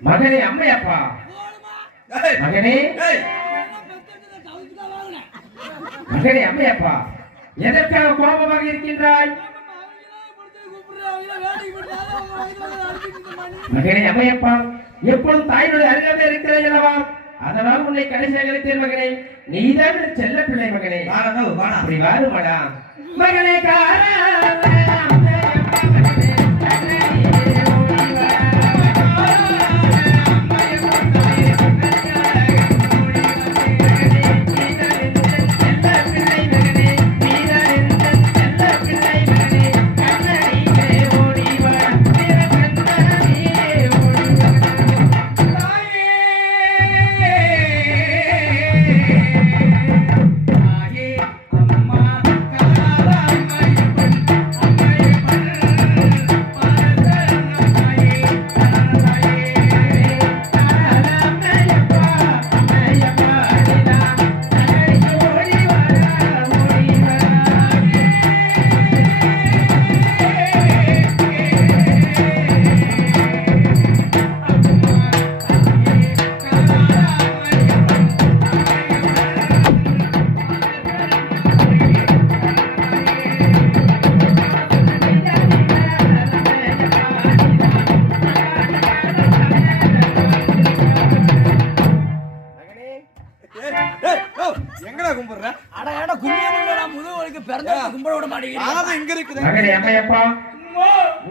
மகனே அம்மையப்பா மகனே மகனே அம்மையப்பா எதற்காக கோபமாக இருக்கின்றாய்? மகனே அம்மையப்பா எப்பொழுதும் தாயினுடைய அருகாமையில் இருக்கிறாய் அல்லவா, அதனால் உன்னை கடைசியாக அழைத்தேன் மகனே. நீதான் செல்ல பிள்ளை மகனே. அப்படி வாருமாடா மகனே.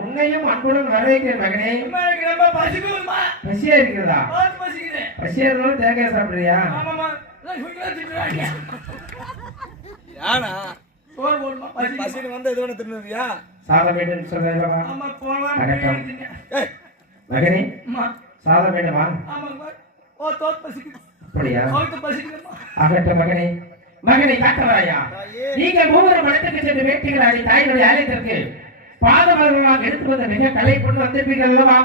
உன்னையும் அன்புடன் வரவேற்கிறேன் மகனே. பசியா இருக்கிறதா? பசியா இருந்தாலும் தேங்காய் சாப்பிடுறியா? சாதம் வேண்டும் சொல்றா மகனே. சாதம் வேண்டுமா? அப்படியா? அகற்ற மகனே. மகனை காட்டவராயா, நீங்கள் மூவரு மனத்துக்கு சென்று வேட்டைகளாடி தாயினுடைய ஆலயத்திற்கு பாதமலர்களாக எடுத்து வந்த மிக கலை கொண்டு வந்திருப்பீர்கள் அல்லவா?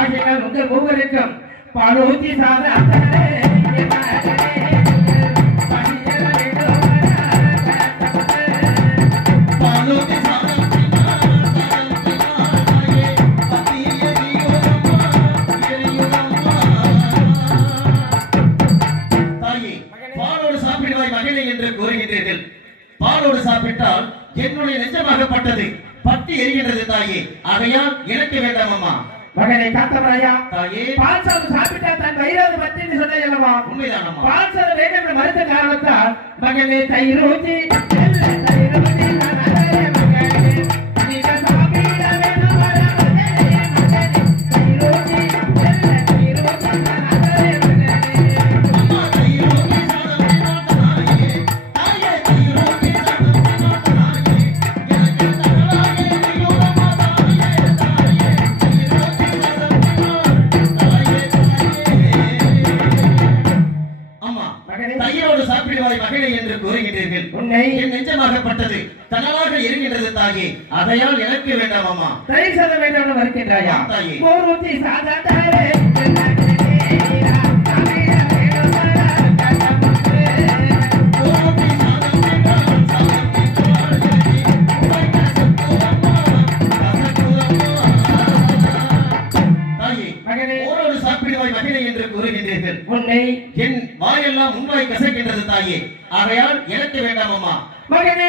ஆகையால் உங்கள் மூவருக்கும் பாலூத்தி சாதம் பாலோடு சாப்பிட்டால் என்னுடைய நெஞ்சமாகப்பட்டது பட்டி எரிகின்றது தாயே. ஆகையால் எனக்கு வேண்டாம் அம்மா. மகனை காத்தவராயா, தாயே பால் சாதம் சாப்பிட்டால் தன் வயிறாவது பற்றி என்று சொன்னே அல்லவா? உண்மைதான் அம்மா. பால் சாதம் வேண்டும் என்று மறுத்த காரணத்தால் மகனே தயிர் ஊற்றி நெஞ்சமாகப்பட்டது தனலாக இருக்கின்றது தாயே. அதையால் எனக்கு வேண்டாம் அம்மா. தயிர் சாதம் வேண்டும் வருகின்றாயா? மோர் ஊற்றி சாதம் உன்னை என் வாயெல்லாம் முன்வாய் கசக்கின்றது தாயே. ஆகையால் எனக்கு வேண்டாம் அம்மா. மகனே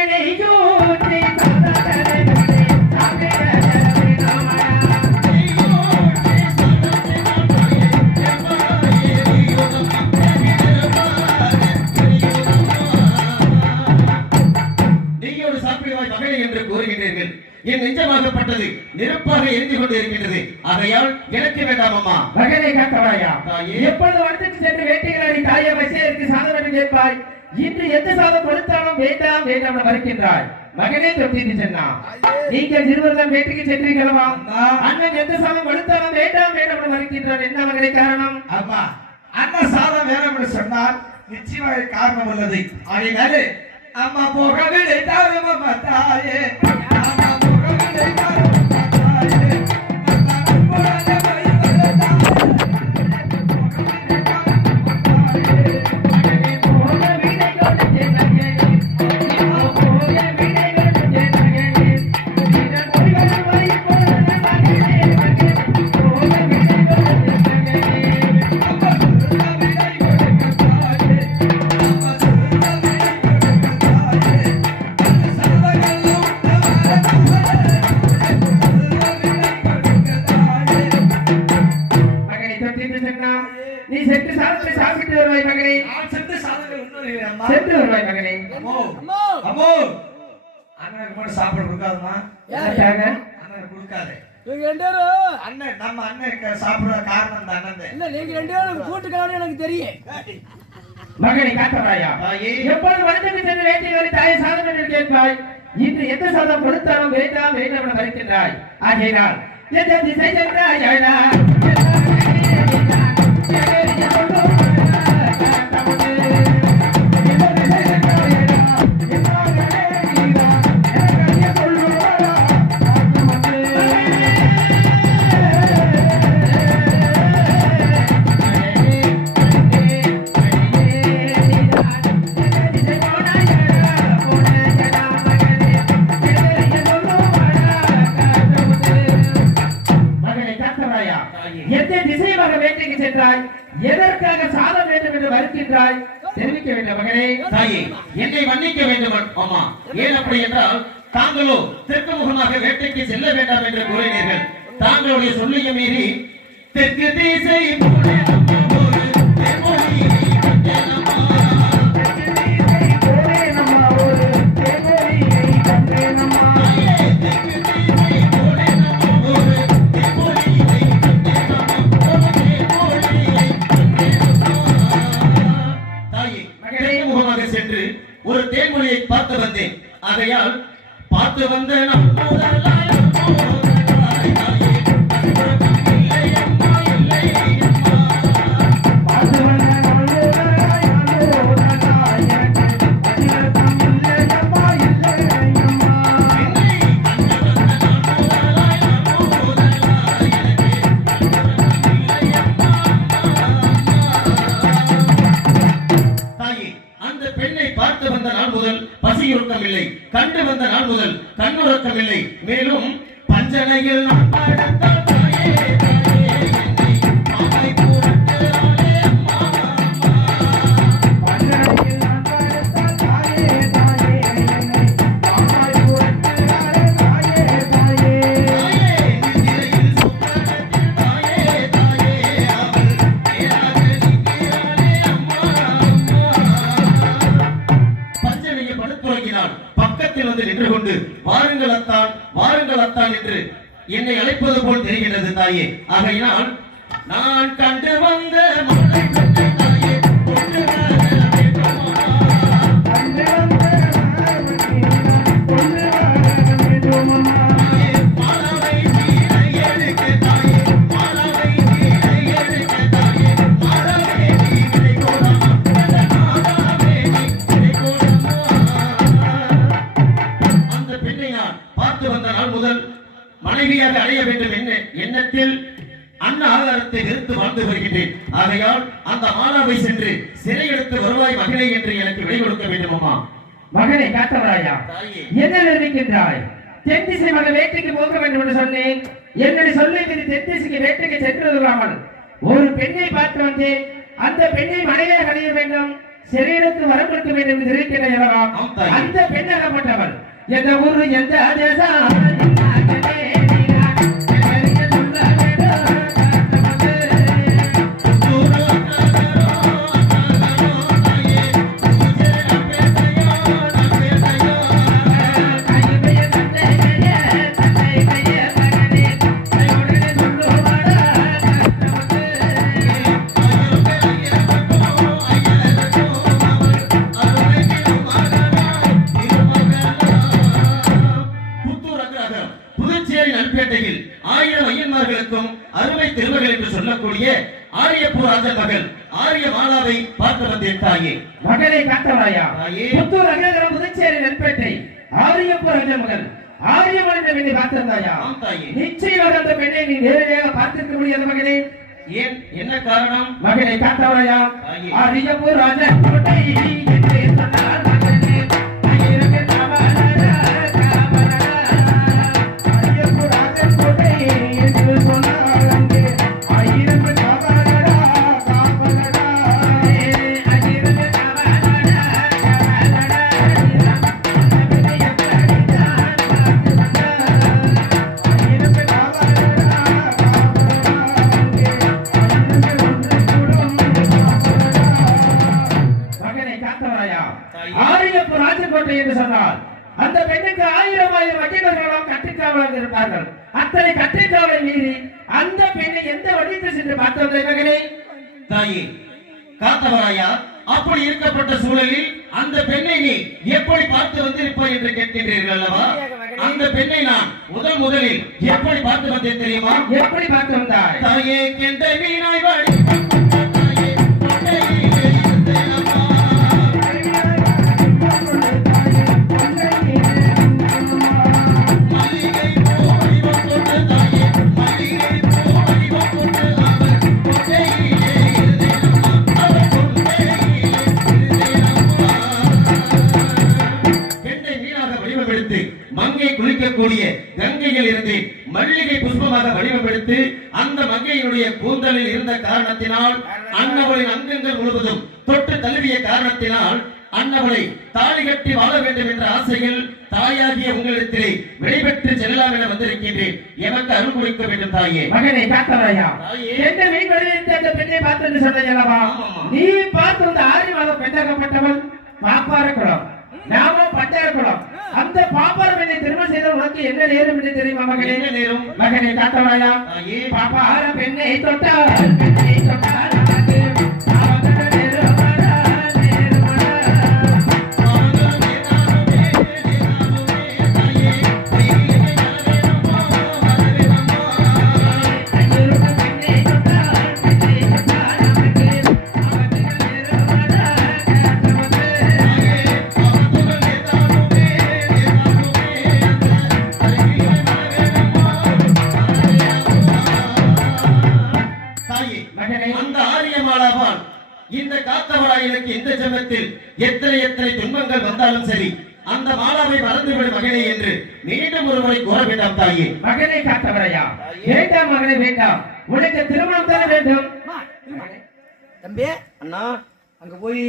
என் நெஞ்சமாகப்பட்டது நெருப்பாக எரிந்து கொண்டு இருக்கின்றது. ஆகையால் எனக்கு வேண்டாம் அம்மா. மகனை காத்தவராயா, தாயே. எப்பொழுது வனத்துக்கு சென்று வேட்டையாடி தாயை வசியருக்கு சாதம் என்று கேட்பாய். இன்று எந்த சாதம் கொடுத்தாலும் வேண்டாம் வேண்டாம் என மறுக்கின்றாய். மகனே தொட்டிட்டு சொன்னா, நீங்கள் இருவரும் வேட்டைக்கு சென்றீர்களா? அண்ணன் எந்த சாதம் கொடுத்தாலும் வேண்டாம் வேண்டாம் என மறுக்கின்றார். என்ன மகனே காரணம்? அம்மா, அண்ணன் சாதம் வேணும் என்று சொன்னால் நிச்சயமாக காரணம் உள்ளது. அதனாலே அம்மா போக விடைத்தாரும் அம்மா தாயே, அம்மா போக விடைத்தாரும் அம்மா தாயே, நீ சென்று சாதத்தை சாப்பிட்டு வருவாய் மகனே. நான் சென்று சாதங்கள் உண்டு அம்மா. சென்று வருவாய் மகனே. அம்மோ அம்மோ, அண்ணனுக்கு மட்டும் சாப்பிட கொடுக்காதம்மா. எதற்காக? அண்ணனுக்கு கொடுக்காதே. நீங்க ரெண்டு பேரும் அண்ணன் நம்ம அண்ணனுக்கு சாப்பிடுற காரணம் இந்த அண்ணன் தான். இல்ல நீங்க ரெண்டு பேரும் கூட்டுக்கலாம்னு எனக்கு தெரியும். மகனை காத்தவராயா, தாயே. எப்பொழுது வனத்துக்கு சென்று வேட்டையாடி தாயை சாதம் என்று கேட்பாய். இன்று எந்த சாதம் கொடுத்தாலும் வேண்டாம் வேண்டாம் என மறுக்கின்றாய். ஆகையினால் எந்த திசை சென்றாயடா எதற்காக சாதம் வேண்டும் என்று வருகின்றாய்? தெரிவிக்க வேண்டும் மகனே. தாயே, என்னை மன்னிக்க வேண்டும் அம்மா. ஏன் அப்படி என்றால், தாங்களோ தெற்கு முகமாக வேட்டைக்கு செல்ல வேண்டாம் என்று கூறினீர்கள். தாங்களுடைய சொல்லையும் மீறி தெற்கு திசை போலே நம்ம ஒரு தென்மொழியை கண்டேனம்மா. ஒரு தேன்மொழியை பார்த்து வந்தேன். ஆகையால் பார்த்து வந்த நான் முதலாய் தாயே, இல்லை அம்மா இல்லை அம்மா. பார்த்து வந்த நான் முதலாய் இல்லை அம்மா இல்லை அம்மா. தாயே, அந்த பெண்ணை பார்த்து வந்த நாள் முதல் பசியுறக்கம் இல்லை, கண்டு வந்த நாள் முதல் கண்ணுறக்கம் இல்லை. மேலும் பஞ்சனையில் நான் படுத்தால் தாயே, தாயே, என்னை மாலை பூரட்டாலே அம்மா, அம்மா. பஞ்சனையில் நான் படுத்தால் தாயே, தாயே, என்னை மாலை பூரட்டாலே தாயே, தாயே. தாயே, நிதிரையில் சுப்பனத்தில் தாயே, தாயே, அவள் நேராக நிற்கிறாளே அம்மா, அம்மா. பஞ்சனையை படுத்துறங்கினாள். பக்கத்தில் வந்து நின்று கொண்டு வாருங்கள் அத்தான் வாருங்கள் அத்தான் என்று என்னை அழைப்பது போல் தெரிகிறது தாயே. ஆகையினால் நான் கண்டு வந்த மலை பெற்ற தாயே, கொண்டு வர வேண்டுமா? கண்டு வந்த கொண்டு வர வேண்டுமா? மாலாவை சீரை எடுக்க தாயே, மாலாவை சீரை எடுக்க தாயே, மாலாவை சீரை கோடமா, மாலாவை சீரை கோடமா. அந்த பெண்ணை நான் பார்த்து வந்த நாள் முதல் மனைவியாக அடைய வேண்டும் என்ன எண்ணத்தில் அன்ன ஆகாரத்தை வெறுத்து வாழ்ந்து வருகின்றேன். ஆகையால் அந்த மாலாவை சென்று சிறையெடுத்து வருவாய் மகனே என்று எனக்கு விடை கொடுக்க வேண்டும் அம்மா. மகனை காத்தவராயா, தாயே. என்ன நினைக்கின்றாய்? தென் திசை மக வேட்டைக்கு போக வேண்டும் என்று சொன்னேன். என்னுடைய சொல்லை மீறி தென் திசைக்கு வேட்டைக்கு சென்று விடாமல் ஒரு பெண்ணை பார்த்து வந்தேன். அந்த பெண்ணை மனைவியாக அடைய வேண்டும், சிறையிடத்து வரம் கொடுக்க வேண்டும் என்று தெரிவிக்கிறேன். ஆம் தாயே. அந்த பெண்ணாகப்பட்டவள் எந்த ஊரு எந்த தேசம் இருக்கக்கூடிய ஆரியப்பூர் ராஜன் மகள் ஆரிய மாலாவை பார்க்க வந்தேன் தாயே. மகனை காத்தவராயா தாயே. புத்தூர் அகேந்திரம் புதுச்சேரி நெல்பேட்டை ஆரியப்பூர் ராஜன் மகள் ஆரியமன் என்ற பெண்ணை பார்த்திருந்தாயா? ஆம் தாயே. நிச்சயமாக அந்த பெண்ணை நீ நேரடியாக பார்த்திருக்க முடியாது மகனே. ஏன், என்ன காரணம்? மகனை காத்தவராயா தாயே. ஆரியப்பூர் ராஜன் கோட்டை என்று சொன்னார் மகனே. ஆயிரமே காவலரா, காவலரா. ஆரியப்பூர் ராஜன் கோட்டை என்று சொன்னார் அங்கே. ஆயிரமே காவலரா, காவலரா. ஆயிரமே காவலரா, காவலரா. அந்த பெண்ணை எப்படித்தான் பார்த்து வந்தார்? ஆயிரமே காவலரா, மகனை காத்தவராயா ஆரியப்பூர் ராஜகோட்டை என்று சொன்னார். அந்த பெண்ணுக்கு 1000 வட்டினர்களும் கட்டிக்காவலாக இருப்பார்கள். அத்தனை கட்டிக்காவலை மீறி அந்த பெண்ணை எந்த வடித்து சென்று பார்த்தவரை மகனே? தாயே, காத்தவராயா, அப்படி இருக்கப்பட்ட சூழலில் அந்த பெண்ணை நீ எப்படி பார்த்து வந்திருப்பாய் என்று கேட்கின்றீர்கள் அல்லவா? அந்த பெண்ணை நான் முதலில் எப்படி பார்த்து வந்தேன் தெரியுமா? எப்படி பார்த்து வந்தாய்? தாயே, கெண்டை மீனாய் வாடி தாயே, கொண்டையிலே இருந்தேனம்மா. மல்லிகை பூவடிவம் கொண்டு தாயே, மல்லிகை பூவடிவம் கொண்டு அவள் கொண்டையிலே இருந்தேனம்மா. அவள் கொண்டையிலே இருந்தேனம்மா. கெண்டை மீனாக வடிவமெடுத்து மங்கை குளிக்கக்கூடிய கங்கையில் இருந்து மல்லிகை புஷ்பமாக வடிவமெடுத்து அந்த மங்கையினுடைய கூந்தலில் இருந்த காரணத்தினால் அன்னவளின் அங்கங்கள் முழுவதும் தொட்டு தழுவிய காரணத்தினால் அன்னவளை தாலி கட்டி வாழ வேண்டும் என்ற ஆசையில் தாயாகிய உங்களிடத்திலே வெளிப்பெற்று செல்லலாம் என வந்திருக்கின்றேன். எனக்கு அருள் கொடுக்க வேண்டும் தாயே. மகனை காத்தவராயா தாயே. எந்த மீன்களில் அந்த பெண்ணை பார்த்து சொன்னல்லவா? ஆமாம்மா. நீ பார்த்து வந்த ஆரியமாக பெண்ணாகப்பட்டவள் பாப்பார குலம், நாமும் பட்டார குலம். அந்த பாப்பார பெண்ணை திருமணம் செய்த உனக்கு என்ன நேரும் என்று தெரியுமா மகனே? என்ன நேரும்? மகனை காத்தவராயா தாயே. பாப்பார பெண்ணை தொட்டால் பெண்ணை தொட்டால் நமக்கு அவகட நேருமடா, நேருமடா. ஆனந்தமே நானுமே தாயே, கையிலே வரவேணுமா, வரவேணுமா. அங்கிருந்த பெண்ணை தொட்டால் பெண்ணை தொட்டால் நமக்கு அவகட நேருமடா, காத்தவரே. தாயே, அந்த ஆரியமாலாவால் இந்த காத்தவராயனுக்கு இந்த ஜென்மத்தில் எத்தனை துன்பங்கள் வந்தாலும் சரி அந்த மாலாவை மறந்துவிடு மகனே என்று மீண்டும் ஒருமுறை கூற வேண்டாம் தாயே. மகனை காத்தவரையா வேண்டாம் மகனை வேண்டாம், உனக்கு திருமணம் தானே வேண்டும். தம்பி அண்ணா, அங்க போய்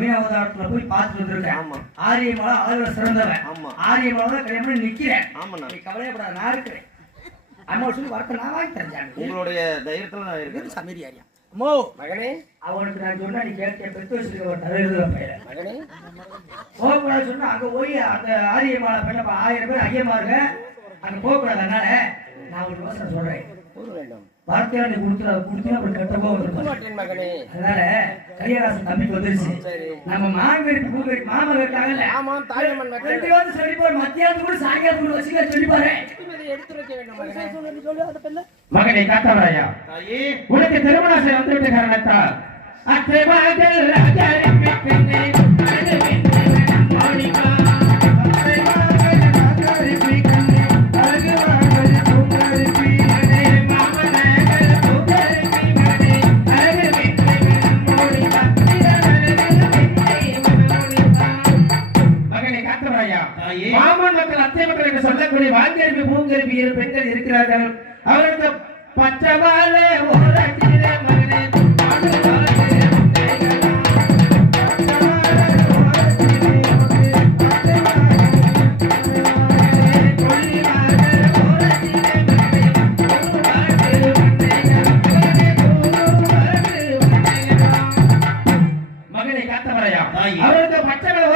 மீனவதாரத்துல போய் பார்த்துட்டு வந்திருக்கேன். ஆமா. ஆரியமலை ஆளுநர் சிறந்தவன். ஆமா. ஆரியமலை தான் கல்யாணம் பண்ணி நிக்கிறேன். ஆமாண்ணா. நீ கவலையப்படாத, நான் இருக்கிறேன். அம்மா சொல்லி வரக்க நான் வாங்கி தரேன். உங்களுடைய தைரியத்துல நான் இருக்கேன். சமீதி ஆரியா அம்மோ மகனே, அவனுக்கு நான் சொன்னா நீ கேட்க பெற்று வச்சிருக்க ஒரு தலைவர் பையல மகனே, போகக்கூடாது சொன்னா அங்க போய் அந்த ஆரியமலை பெண்ண 1000 பேர் ஐயமாருங்க அங்க போகக்கூடாது. அதனால நான் ஒரு யோசனை சொல்றேன். கூற வேண்டாம். வார்த்தையா நீ கொடுத்தீங்கன்னா அப்படி கட்டப்போ வந்துருப்பாங்க. மாட்டேன் மகனே. அதனால கல்யாணம் தம்பிக்கு வந்துருச்சு. சரி. நம்ம மாங்கடி பூங்கடி மாமா கேட்டாங்கல்ல, ஆமாம், தாயம்மன் மகனே. ரெண்டு வந்து சொல்லி போற மத்தியானத்து கூட சாயங்காலம் கூட வச்சுக்க சொல்லி பாரு. இதை எடுத்து வைக்க வேண்டும் மகனே. மகனை காத்தவரையா தாயே, உனக்கு திருமணம் வந்துவிட்ட காரணத்தால் அத்தை மகள் அஜரிப்பு பெண்ணை அழகு பெண்ணை வேணும் மோனிகா. அத்தை மகள் அஜரிப்பு பெண்ணை அழகு மகள் பூங்கரிப்பி மகனே. மாமனகள் பூங்கரிப்பி மகனே அழகு பெண்ணை வேணும் மோனிகா. இதழழகு பெண்ணை மோனிகா. மகனை காத்தவரையா தாயே. மாமன் மக்கள் அத்தை மக்கள் என்று சொல்லக்கூடிய வாங்கரிப்பி பூங்கரிப்பி இரு பெண்கள் இருக்கிறார்கள். அவர்களுக்கு பச்சமாலே ஓரத்திலே மகனே ஆடுவாரே முட்டைகளா. பச்சமாலே ஓரத்திலே மகனே கொள்ளிவாரே ஓரத்திலே மகனே கூடுவாரே முட்டைகளா. கூடுவாரே முட்டைகளா. மகனை காத்தவரையா தாயே. அவர்களுக்கு பச்சைகளை